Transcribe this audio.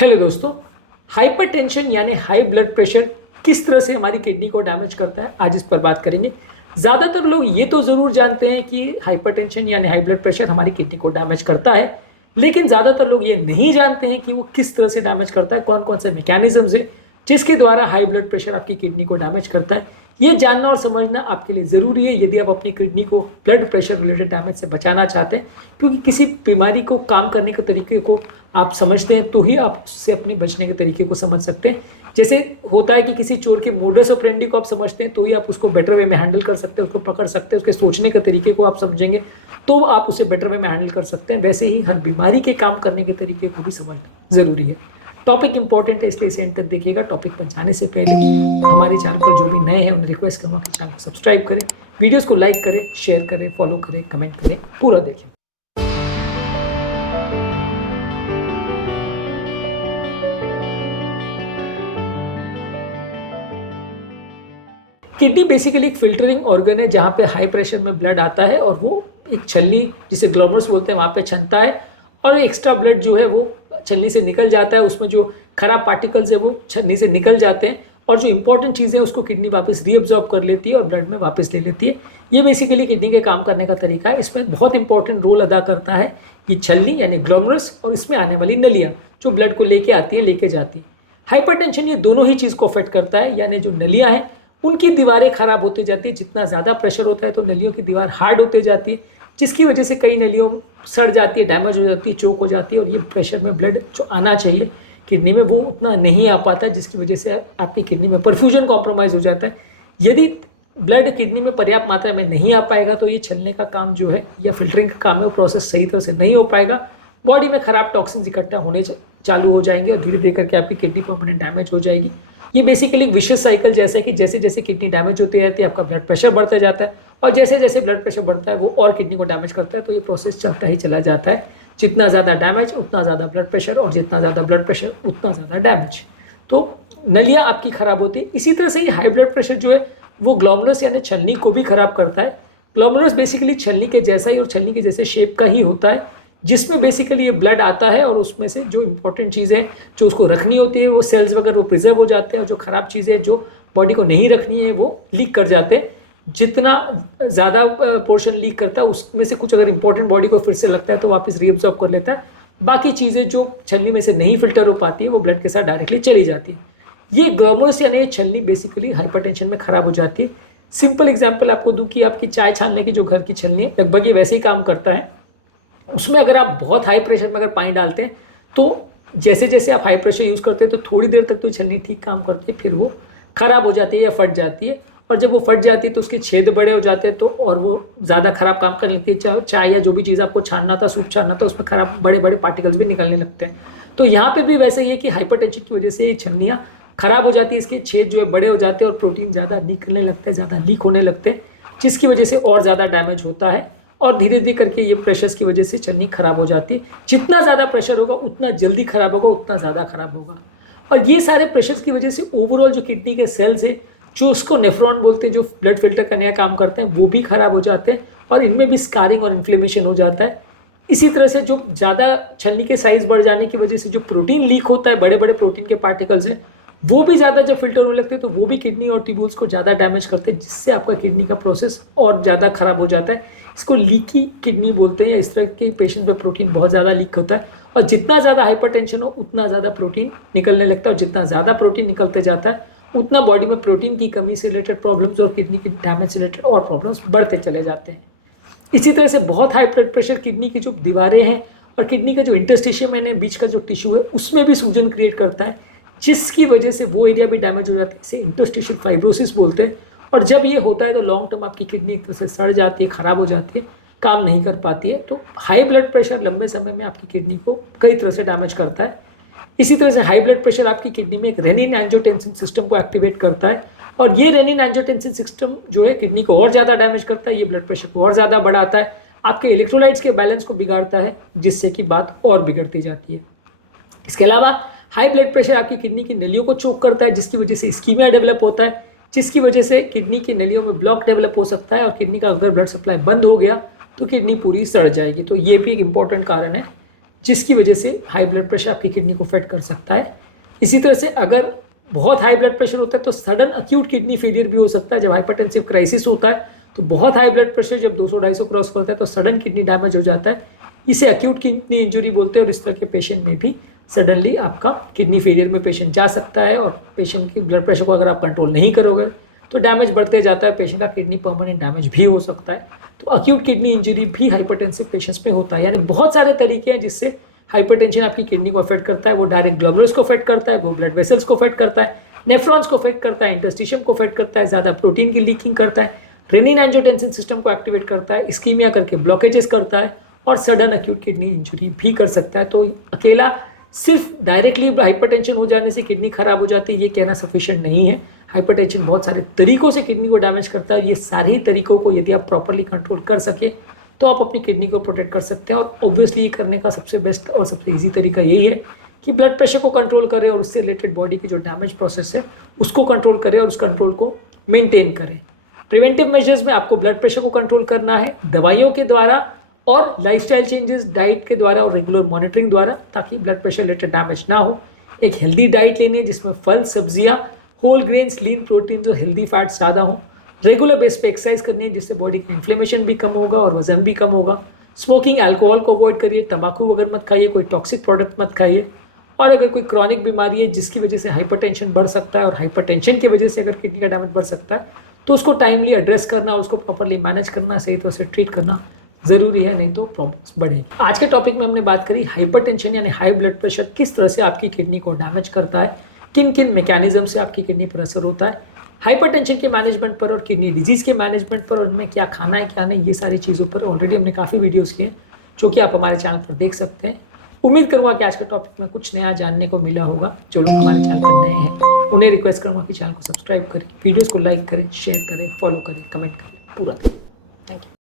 Hello दोस्तों, hypertension यानी high blood pressure किस तरह से हमारी किडनी को डैमेज करता है, आज इस पर बात करेंगे। ज़्यादातर लोग ये तो ज़रूर जानते हैं कि हाइपरटेंशन यानी हाई ब्लड प्रेशर हमारी किडनी को डैमेज करता है, लेकिन ज़्यादातर लोग ये नहीं जानते हैं कि वो किस तरह से डैमेज करता है, कौन कौन से मैकेनिज्म्स है जिसके द्वारा हाई ब्लड प्रेशर आपकी किडनी को डैमेज करता है। ये जानना और समझना आपके लिए ज़रूरी है यदि आप अपनी किडनी को ब्लड प्रेशर रिलेटेड डैमेज से बचाना चाहते हैं, क्योंकि किसी बीमारी को काम करने के तरीके को आप समझते हैं तो ही आप उससे अपने बचने के तरीके को समझ सकते हैं। जैसे होता है कि किसी चोर के मोडस ऑपरेंडी को आप समझते हैं तो ही आप उसको बेटर वे में हैंडल कर सकते हैं, उसको पकड़ सकते हैं, उसके सोचने के तरीके को आप समझेंगे तो आप उसे बेटर वे में हैंडल कर सकते हैं। वैसे ही हर बीमारी के काम करने के तरीके को भी समझना ज़रूरी है। टॉपिक इंपॉर्टेंट है, इसलिए इसे एंड तक देखिएगा। टॉपिक पर जाने से पहले हमारे चैनल पर जो भी नए हैं उन्हें रिक्वेस्ट करूँगा कि चैनल को सब्सक्राइब करें, वीडियोस को लाइक करें, शेयर करें, फॉलो करें, कमेंट करें, पूरा देखें। किडनी बेसिकली एक फिल्टरिंग ऑर्गन है जहाँ पे हाई प्रेशर में ब्लड आता है और वो एक छलनी जिसे ग्लोमर्स बोलते हैं वहाँ पे छनता है और एक्स्ट्रा ब्लड जो है वो छलनी से निकल जाता है। उसमें जो खराब पार्टिकल्स है वो छलनी से निकल जाते हैं और जो इंपॉर्टेंट चीज़ें हैं उसको किडनी वापस रीअब्जॉर्ब कर लेती है और ब्लड में वापस ले लेती है। ये बेसिकली किडनी के काम करने का तरीका है। इसमें बहुत इंपॉर्टेंट रोल अदा करता है ये छलनी यानी ग्लोमरस और इसमें आने वाली नलियाँ जो ब्लड को लेके आती है, लेके जाती है। हाइपरटेंशन ये दोनों ही चीज़ को अफेक्ट करता है, यानी जो नलियाँ हैं उनकी दीवारें खराब होती जाती है। जितना ज़्यादा प्रेशर होता है तो नलियों की दीवार हार्ड होती जाती है, जिसकी वजह से कई नलियों सड़ जाती है, डैमेज हो जाती है, चोक हो जाती है और ये प्रेशर में ब्लड जो आना चाहिए किडनी में वो उतना नहीं आ पाता, जिसकी वजह से आपकी किडनी में परफ्यूजन कॉम्प्रोमाइज़ हो जाता है। यदि ब्लड किडनी में पर्याप्त मात्रा में नहीं आ पाएगा तो ये छलने का काम जो है या फिल्टरिंग का काम है वो प्रोसेस सही तरह से नहीं हो पाएगा। बॉडी में खराब टॉक्सिन्स इकट्ठा होने चालू हो जाएंगे और धीरे धीरे करके आपकी किडनी परमानेंट डैमेज हो जाएगी। ये बेसिकली विशेष साइकिल जैसा है कि जैसे जैसे किडनी डैमेज होती रहती है आपका ब्लड प्रेशर बढ़ता जाता है और जैसे जैसे ब्लड प्रेशर बढ़ता है वो और किडनी को डैमेज करता है। तो ये प्रोसेस चलता ही चला जाता है। जितना ज़्यादा डैमेज उतना ज़्यादा ब्लड प्रेशर और जितना ज़्यादा ब्लड प्रेशर उतना ज़्यादा डैमेज। तो नलियाँ आपकी खराब होती है। इसी तरह से ही हाई ब्लड प्रेशर जो है वो ग्लोमरुलस यानी छलनी को भी खराब करता है। ग्लोमरुलस बेसिकली छलनी के जैसा ही और छलनी के जैसे शेप का ही होता है, जिसमें बेसिकली ये ब्लड आता है और उसमें से जो इंपॉर्टेंट चीज़ें जो उसको रखनी होती है वो सेल्स वगैरह वो प्रिजर्व हो जाते हैं और जो ख़राब चीज़ें जो बॉडी को नहीं रखनी है वो लीक कर जाते हैं। जितना ज़्यादा पोर्शन लीक करता है उसमें से कुछ अगर इंपॉर्टेंट बॉडी को फिर से लगता है तो वापस रीअब्सॉर्ब कर लेता है। बाकी चीज़ें जो छलनी में से नहीं फिल्टर हो पाती है वो ब्लड के साथ डायरेक्टली चली जाती है। ये ग्लोमरुलस यानी छलनी बेसिकली हाइपरटेंशन में ख़राब हो जाती है। सिंपल एग्जाम्पल आपको दूँ कि आपकी चाय छानने की जो घर की छलनी है लगभग ये वैसे ही काम करता है। उसमें अगर आप बहुत हाई प्रेशर में अगर पानी डालते हैं तो जैसे जैसे आप हाई प्रेशर यूज़ करते हैं तो थोड़ी देर तक तो छलनी ठीक काम करती है, फिर वो ख़राब हो जाती है या फट जाती है। और जब वो फट जाती है तो उसके छेद बड़े हो जाते हैं तो और वो ज़्यादा ख़राब काम कर लेती है। चाय या जो भी चीज़ आपको छानना था, सूप छानना था, उसमें ख़राब बड़े बड़े पार्टिकल्स भी निकलने लगते हैं। तो यहाँ पर भी वैसे ही है कि हाइपरटेंशन की वजह से ये छलनियाँ ख़राब हो जाती है, इसके छेद जो है बड़े हो जाते हैं और प्रोटीन ज़्यादा निकलने लगते हैं, ज़्यादा लीक होने लगते हैं, जिसकी वजह से और ज़्यादा डैमेज होता है और धीरे धीरे करके ये प्रेशर्स की वजह से छलनी खराब हो जाती है। जितना ज़्यादा प्रेशर होगा उतना जल्दी खराब होगा, उतना ज़्यादा खराब होगा। और ये सारे प्रेशर्स की वजह से ओवरऑल जो किडनी के सेल्स है जो उसको नेफ्रॉन बोलते हैं, जो ब्लड फिल्टर करने का काम करते हैं, वो भी खराब हो जाते हैं और इनमें भी स्कारिंग और इन्फ्लेमेशन हो जाता है। इसी तरह से जो ज़्यादा छलनी के साइज़ बढ़ जाने की वजह से जो प्रोटीन लीक होता है, बड़े बड़े प्रोटीन के पार्टिकल्स हैं, वो भी ज़्यादा जब फिल्टर होने लगते हैं तो वो भी किडनी और ट्यूब्यूल्स को ज़्यादा डैमेज करते हैं, जिससे आपका किडनी का प्रोसेस और ज़्यादा खराब हो जाता है। इसको लीकी किडनी बोलते हैं। इस तरह के पेशेंट में प्रोटीन बहुत ज़्यादा लीक होता है और जितना ज़्यादा हाइपरटेंशन हो उतना ज़्यादा प्रोटीन निकलने लगता है और जितना ज़्यादा प्रोटीन निकलते जाता है उतना बॉडी में प्रोटीन की कमी से रिलेटेड प्रॉब्लम्स और किडनी की डैमेज से रिलेटेड और प्रॉब्लम्स बढ़ते चले जाते हैं। इसी तरह से बहुत हाई ब्लड प्रेशर किडनी की जो दीवारें हैं और किडनी का जो इंटरस्टिशियम यानी बीच का जो टिश्यू है उसमें भी सूजन क्रिएट करता है, जिसकी वजह से वो एरिया भी डैमेज हो जाता है। इसे इंटरस्टिशियल फाइब्रोसिस बोलते हैं। और जब ये होता है तो लॉन्ग टर्म आपकी किडनी एक तरह से सड़ जाती है, ख़राब हो जाती है, काम नहीं कर पाती है। तो हाई ब्लड प्रेशर लंबे समय में आपकी किडनी को कई तरह से डैमेज करता है। इसी तरह से हाई ब्लड प्रेशर आपकी किडनी में एक रेनिन एंजियोटेंसिन सिस्टम को एक्टिवेट करता है और ये रेनिन एंजियोटेंसिन सिस्टम जो है किडनी को और ज़्यादा डैमेज करता है। ये ब्लड प्रेशर को और ज़्यादा बढ़ाता है, आपके इलेक्ट्रोलाइट्स के बैलेंस को बिगाड़ता है, जिससे कि बात और बिगड़ती जाती है। इसके अलावा हाई ब्लड प्रेशर आपकी किडनी की नलियों को चोक करता है, जिसकी वजह से इस्कीमिया डेवलप होता है, जिसकी वजह से किडनी की नलियों में ब्लॉक डेवलप हो सकता है और किडनी का अगर ब्लड सप्लाई बंद हो गया तो किडनी पूरी सड़ जाएगी। तो ये भी एक इम्पॉर्टेंट कारण है। जिसकी वजह से हाई ब्लड प्रेशर आपकी किडनी को अफेक्ट कर सकता है। इसी तरह से अगर बहुत हाई ब्लड प्रेशर होता है तो सडन अक्यूट किडनी फेलियर भी हो सकता है। जब हाइपरटेंसिव क्राइसिस होता है तो बहुत हाई ब्लड प्रेशर जब 200-250 क्रॉस करता है तो सडन किडनी डैमेज हो जाता है, इसे अक्यूट किडनी इंजरी बोलते हैं। और इस तरह के पेशेंट में भी सडनली आपका किडनी फेलियर में पेशेंट जा सकता है, और पेशेंट की ब्लड प्रेशर को अगर आप कंट्रोल नहीं करोगे तो डैमेज बढ़ते जाता है, पेशेंट का किडनी परमानेंट डैमेज भी हो सकता है। तो अक्यूट किडनी इंजरी भी हाइपरटेंसिव पेशेंट्स में होता है। यानी बहुत सारे तरीके हैं जिससे हाइपरटेंशन आपकी किडनी को अफेक्ट करता है। वो डायरेक्ट ग्लोमेरुलस को अफेक्ट करता है, वो ब्लड वेसल्स को अफेक्ट करता है, नेफ्रॉन्स को अफेक्ट करता है, इंटरस्टिशियम को अफेक्ट करता है, ज़्यादा प्रोटीन की लीकिंग करता है, रेनिन एंजियोटेंसिन सिस्टम को एक्टिवेट करता है, इस्कीमिया करके ब्लॉकेजेस करता है, और सडन अक्यूट किडनी इंजरी भी कर सकता है। तो अकेला सिर्फ डायरेक्टली हाइपरटेंशन हो जाने से किडनी खराब हो जाती है ये कहना सफिशिएंट नहीं है। हाइपरटेंशन बहुत सारे तरीकों से किडनी को डैमेज करता है। ये सारे तरीकों को यदि आप प्रॉपरली कंट्रोल कर सके तो आप अपनी किडनी को प्रोटेक्ट कर सकते हैं। और ऑब्वियसली ये करने का सबसे बेस्ट और सबसे ईजी तरीका यही है कि ब्लड प्रेशर को कंट्रोल करें और उससे रिलेटेड बॉडी की जो डैमेज प्रोसेस है उसको कंट्रोल करें और उस कंट्रोल को मेंटेन करें। प्रिवेंटिव मेजर्स में आपको ब्लड प्रेशर को कंट्रोल करना है दवाइयों के द्वारा और लाइफस्टाइल चेंजेस, डाइट के द्वारा और रेगुलर मॉनिटरिंग द्वारा, ताकि ब्लड प्रेशर रिलेटेड डैमेज ना हो। एक हेल्दी डाइट लेनी है जिसमें फल, सब्जियां, होल ग्रेन्स, लीन प्रोटीन और हेल्दी फैट्स ज़्यादा हो। रेगुलर बेस पे एक्सरसाइज करनी है जिससे बॉडी का इन्फ्लेमेशन भी कम होगा और वजन भी कम होगा। स्मोकिंग, अल्कोहल को अवॉइड करिए, तंबाकू वगैरह मत खाइए, कोई टॉक्सिक प्रोडक्ट मत खाइए। और अगर कोई क्रॉनिक बीमारी है जिसकी वजह से हाइपरटेंशन बढ़ सकता है और हाइपरटेंशन की वजह से अगर किडनी का डैमेज बढ़ सकता है तो उसको टाइमली एड्रेस करना और उसको प्रॉपरली मैनेज करना, सही तरह से ट्रीट करना ज़रूरी है, नहीं तो प्रॉब्लम्स बढ़ेगी। आज के टॉपिक में हमने बात करी हाइपरटेंशन यानी हाई ब्लड प्रेशर किस तरह से आपकी किडनी को डैमेज करता है, किन किन मैकेनिज्म से आपकी किडनी पर असर होता है, हाइपरटेंशन के मैनेजमेंट पर और किडनी डिजीज़ के मैनेजमेंट पर, और उनमें क्या खाना है क्या नहीं, ये सारी चीज़ों पर ऑलरेडी हमने काफ़ी वीडियोज़ किए जो कि आप हमारे चैनल पर देख सकते हैं। उम्मीद करूँगा कि आज के टॉपिक में कुछ नया जानने को मिला होगा। जो लोग हमारे चैनल पर नए हैं उन्हें रिक्वेस्ट करूँगा कि चैनल को सब्सक्राइब करें, वीडियोज़ को लाइक करें, शेयर करें, फॉलो करें, कमेंट करें, पूरा करें। Thank you.